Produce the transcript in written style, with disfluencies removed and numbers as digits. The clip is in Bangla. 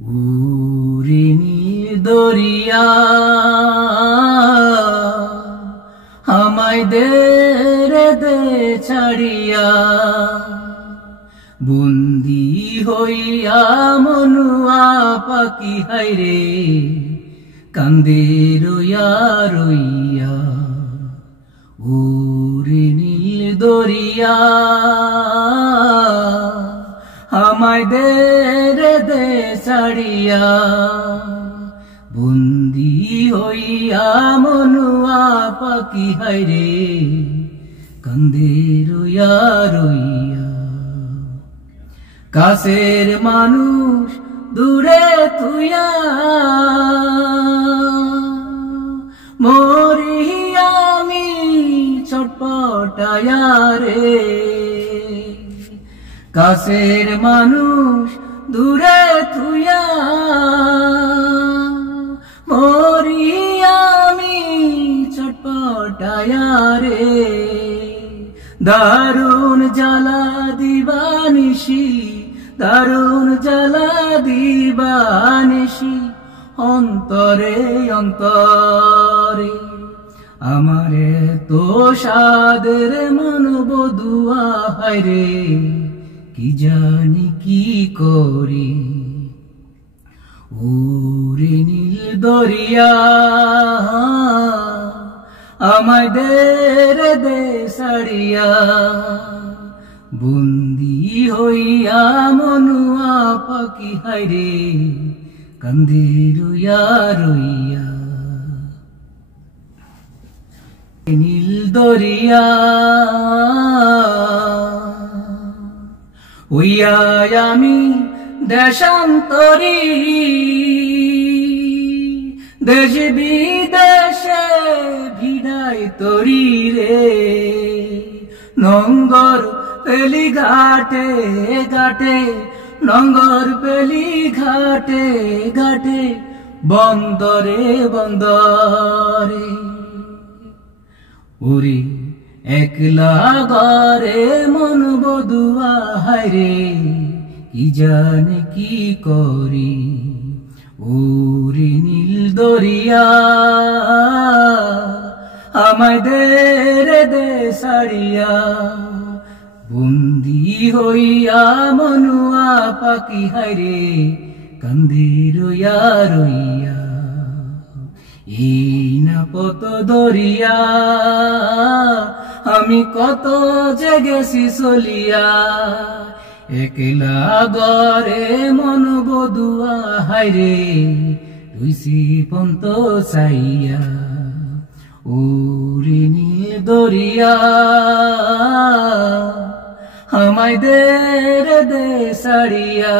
উরিনি দরিয়া আমায় দে ছাড়িয়া বন্দি হইয়া মনুয়া পাখি হাইরে কান্দে রইয়া রইয়া উরিনি দরিয়া আমায় দে ছাড়িয়া বন্দি হইয়া মনুয়া পাখি হাইরে কান্দে রইয়া রইয়া কাছের মানুষ দূরে তুইয়া মরি আমি ছটপটায়া রে কাছের মানুষ দূরে তুইয়া মরি আমি ছটপটায়া রে দারুণ জ্বালা দিবানিশি দারুণ জ্বালা দিবানিশি অন্তরে অন্তরে আমারে তো সাদের মন বধুয়া হায়রে কি জানি কি করি ওরে নীল দরিয়া আমায় দে ছাড়িয়া বন্দি হইয়া মনুয়া পাখি হাইরে কান্দে রইয়া রইয়া নীল দরিয়া হইয়া আমি দেশান্তরী দেশ বিদেশে ভিড়াই তরি রে নঙ্গর পেলি ঘাটে ঘাটে নঙ্গর পেলি ঘাটে ঘাটে বন্দরে বন্দরে ওরে একলা ঘরে মন বধুয়া হায়রে কি জানে কি করি ওরে নীল দরিয়া আমায় দে ছাড়িয়া বন্দি হইয়া মনুয়া পাখি হায়রে কান্দে রইয়া রইয়া এই না কত দরিয়া আমি কত জেগেছি চলিয়া একলা গরে মন বধুয়া হায়রে রইছি পন্ত চাইয়া ওরে নীল দরিয়া আমায় দে ছাড়িয়া।